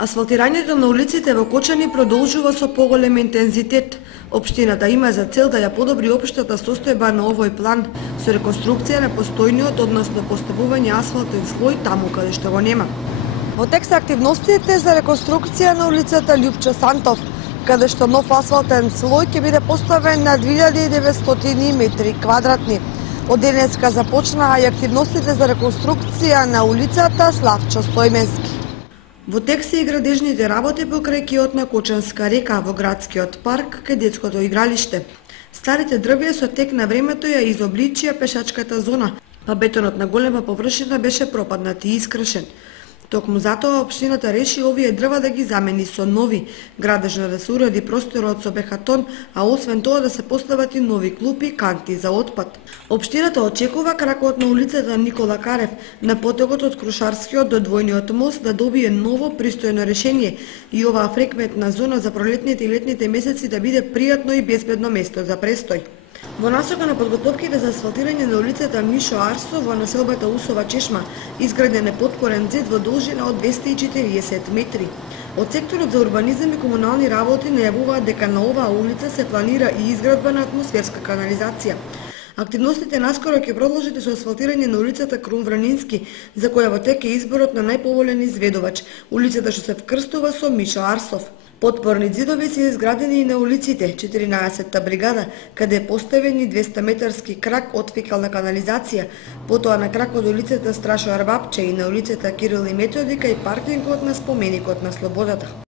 Асфалтирањето на улиците во Кочани продолжува со поголем интензитет. Општината има за цел да ја подобри општата состојба на овој план со реконструкција на постојниот, односно поставување асфалтен слој таму каде што го нема. Во тек се активностите за реконструкција на улицата Љупчо Сантов, каде што нов асфалтен слој ќе биде поставен на 2900 метри квадратни. Од денеска започнаа и активностите за реконструкција на улицата Славчо Стојменски. Во тек се и градежните работи покрај киот на Кочанска река во градскиот парк кај детското игралиште. Старите дрвја со тек на времето ја изобличија пешачката зона, па бетонот на голема површина беше пропаднат и искршен. Токму затоа општината реши овие дрва да ги замени со нови, градежно да се уреди просторот со бехатон, а освен тоа да се постават и нови клупи, канти за отпад. Општината очекува кракот на улицата Никола Карев на потокот од Крушарскиот до Двојниот мост да добие ново пристојно решение и оваа фреквентна зона за пролетните и летните месеци да биде пријатно и безбедно место за престој. Во насока на подготовките за асфалтирање на улицата Мишо Арсо во населбата Усова Чешма изграден е подпорен зид во должина од 240 метри. Од секторот за урбанизам и комунални работи најавуваат дека на оваа улица се планира и изградба на атмосферска канализација. Активностите наскоро ќе продолжите со асфалтирање на улицата Крум Вранински, за која во тек е изборот на најповолен изведувач, улицата што се вкрстува со Мишо Арсов. Подпорни зидови се изградени и на улиците 14-та бригада, каде е поставен и 200-метарски крак од фекална канализација, потоа на крак од улицата Страшо Арбапче и на улицата Кирил и Методика и паркингот на споменикот на Слободата.